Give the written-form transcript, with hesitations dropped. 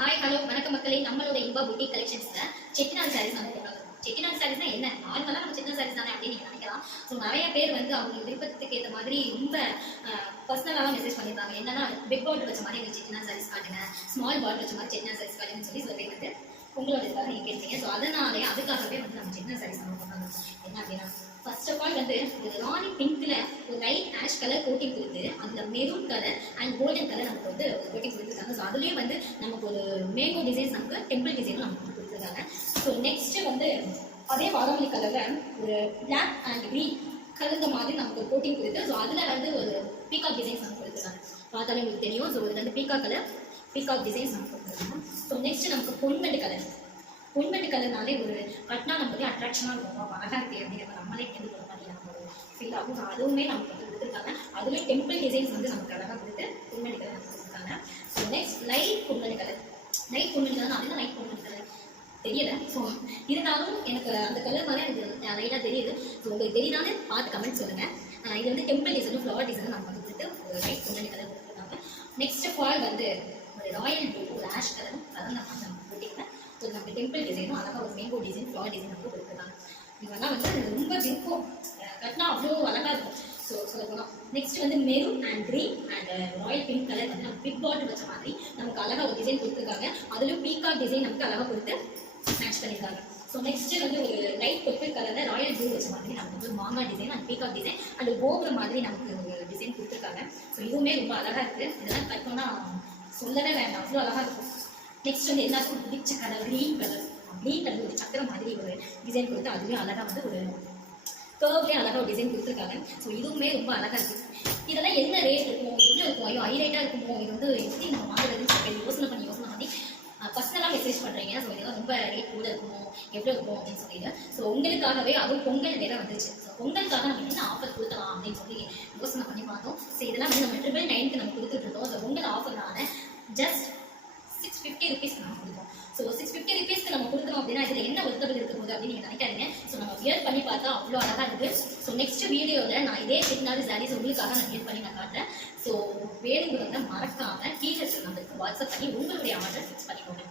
Hi hello வணக்கம் மக்களே. நம்மளோட இன்பா புட்டி கலெக்ஷன்ஸ்ல செட்டிநாடு சாரீஸ் நம்ம போட்டாங்க. செட்டிநாடு சாரீஸ்னா என்ன, நார்மலாக நம்ம செட்டிநாடு சாரீஸ் தானே அப்படின்னு நீங்கள் நினைக்கலாம். ஸோ நிறைய பேர் வந்து அவங்க விருப்பத்துக்கு ஏற்ற மாதிரி ரொம்ப பர்சனலாக மெசேஜ் பண்ணியிருந்தாங்க. என்னன்னா பிக் பாட்டில் வச்ச மாதிரி எங்களுக்கு செட்டிநாடு சாரீஸ் காட்டுங்க, ஸ்மால் பாட்டில் வச்ச மாதிரி செட்டிநாடு சாரீஸ் காட்டுங்கன்னு சொல்லி சில பேர் வந்து உங்களோட இதுக்காக நீங்கள் கேட்டீங்க. ஸோ அதனாலே அதுக்காகவே வந்து நம்ம செட்டிநாடு சாரீஸ் நம்ம போட்டாங்க. என்ன அப்படின்னா ஃபர்ஸ்ட் ஆஃப் ஆல் வந்து ஒரு ராணி பிங்க்ல ஒரு லைட் ஆஷ் கலர் கோட்டிங் கொடுத்து அந்த maroon colour and golden colour நமக்கு வந்து ஒரு கோட்டிங் கொடுத்துருக்காங்க. ஸோ அதுலேயே வந்து நமக்கு ஒரு மேங்கோ டிசைன்ஸ் நமக்கு டெம்பிள் டிசைனும் நமக்கு வந்து கொடுத்துருக்காங்க. ஸோ நெக்ஸ்ட் வந்து அதே வாரமல்லி கலரில் ஒரு பிளாக் அண்ட் க்ரீன் கலந்த மாதிரி நமக்கு கோட்டிங் கொடுத்து ஸோ அதில் வந்து ஒரு பீகாக் டிசைன்ஸ் நமக்கு கொடுத்துருக்காங்க. பார்த்தாலே உங்களுக்கு தெரியும். ஸோ இது வந்து பீகாக் கலர் பீகாக் டிசைன்ஸ் நமக்கு கொடுத்துருக்காங்க. ஸோ நெக்ஸ்ட் நமக்கு பொன்வெண்டு கலர் பொன்வெண்டு கலர்னாலே ஒரு கட்டினா நமக்கு அட்ராக்ஷனாக இருக்கும், அழகாக இருக்குது அப்படிங்கிற நம்மளே கேள்வி போகிற மாதிரி நமக்கு ஒரு ஃபீல் ஆகும். ஸோ அதுவுமே நமக்கு வந்து கொடுத்துருக்காங்க. அதுலேயும் டெம்பிள் டிசைன்ஸ் வந்து நமக்கு அழகாக கொடுத்து பொன்வெண்டு கலர் நமக்கு கொடுத்துருக்காங்க. So next light Ponvandu colour அப்படின்னா லைட் பொன்வெண்டு கலர் தெரியல. ஸோ இருந்தாலும் எனக்கு அந்த கலர் மாதிரி எனக்கு லைட்டாக தெரியுது. ஸோ உங்களுக்கு தெரியுதானே பார்த்து கமெண்ட் சொல்லுங்கள். இது வந்து டெம்பிள் டிசைனும் ஃப்ளவர் டிசைனும் நமக்கு வந்து கொடுத்து ஒரு லைட் பொன்வெண்டு கலர் கொடுத்துருக்காங்க. நெக்ஸ்ட் ஃபால் வந்து ஒரு ராயல் ப்ளூ ஒரு ஆஷ் கலரும் அதான் நான் கொடுத்துருக்கேன். ஸோ நமக்கு டெம்பிள் டிசைனும் அழகாக ஒரு மேங்கோ டிசைன் ஃப்ளவர் டிசைன் நமக்கு கொடுத்துருக்காங்க. இதெல்லாம் வந்து ரொம்ப விருப்பம் கட்டினா அவ்வளோ அழகாக இருக்கும். ஸோ சொல்ல போனால் நெக்ஸ்ட் வந்து maroon and green and Royal pink colour வந்து நம்ம பிக் பாட்டில் வச்ச மாதிரி நமக்கு அழகாக ஒரு டிசைன் கொடுத்துருக்காங்க. அதுலேயும் பீகாக் டிசைன் நமக்கு அழகாக கொடுத்து மேட்ச் பண்ணியிருக்காங்க. ஸோ நெக்ஸ்ட் வந்து ஒரு லைட் பர்பிள் கலரில் ராயல் ப்ளூ வச்ச மாதிரி நமக்கு வந்து மாங்காய் design and peacock design and கோபுரம் மாதிரி நமக்கு ஒரு டிசைன் கொடுத்துருக்காங்க. ஸோ இதுவுமே ரொம்ப அழகாக இருக்குது. இதெல்லாம் கட்டோன்னா சொல்லவே வேண்டாம், அவ்வளோ அழகாக இருக்கும். நெக்ஸ்ட் வந்து எல்லாருக்கும் பிடிச்ச கலர் க்ரீன் கலர் ஒரு சக்கரம் மாதிரி ஒரு டிசைன் கொடுத்து அதுவே அழகாக வந்து ஒரு கர்வ்லேயே அழகாக ஒரு டிசைன் கொடுத்துருக்காங்க. ஸோ இதுவுமே ரொம்ப அழகாக இருக்குது. இதெல்லாம் என்ன ரேட் இருக்குமோ, எவ்வளோ இருக்கும், ஐயோ ஹை ரேட்டாக இருக்குமோ, இது வந்து எப்படி நம்ம வாங்குறதுன்னு சொல்லி யோசனை பண்ணி பர்சனலாக மெசேஜ் பண்ணுறீங்க. ஸோ இதெல்லாம் ரொம்ப ரேட் கூட இருக்குமோ, எவ்வளோ இருக்கும் அப்படின்னு சொல்லிட்டு ஸோ உங்களுக்காகவே அதுவும் பொங்கல் வேலை வந்துச்சு. ஸோ பொங்கலுக்காக நம்ம என்ன ஆஃபர் கொடுக்கலாம் அப்படின்னு சொல்லி யோசனை பண்ணி பார்த்தோம். ஸோ இதெல்லாம் வந்து நம்ம 999 நம்ம கொடுத்துட்டு இருந்தோம். ஸோ பொங்கல் ஆஃபர்னால ஜஸ்ட் 650 ருபீஸ்க்கு நம்ம கொடுத்தோம். ஸோ 650 ருபீஸ்க்கு நம்ம கொடுக்குறோம் அப்படின்னா இதில் என்ன ஒர்த்தபிள் இருக்க போகுது அப்படின்னு நீங்கள் நினைக்காதீங்க. ஸோ நம்ம வியர் பண்ணி பார்த்தா அவ்வளோ அழகாக இருக்குது. ஸோ நெக்ஸ்ட் வீடியோவில் நான் இதே செட்டிநாடு சாரீஸ் உங்களுக்காக நான் வியர் பண்ணி நான் காட்டுறேன். ஸோ வேணுங்கிறத மறக்காமல் கீழே நம்மளுக்கு வாட்ஸ்அப் பண்ணி உங்களுடைய ஆர்டர் ஃபிக்ஸ் பண்ணிக்கோங்க.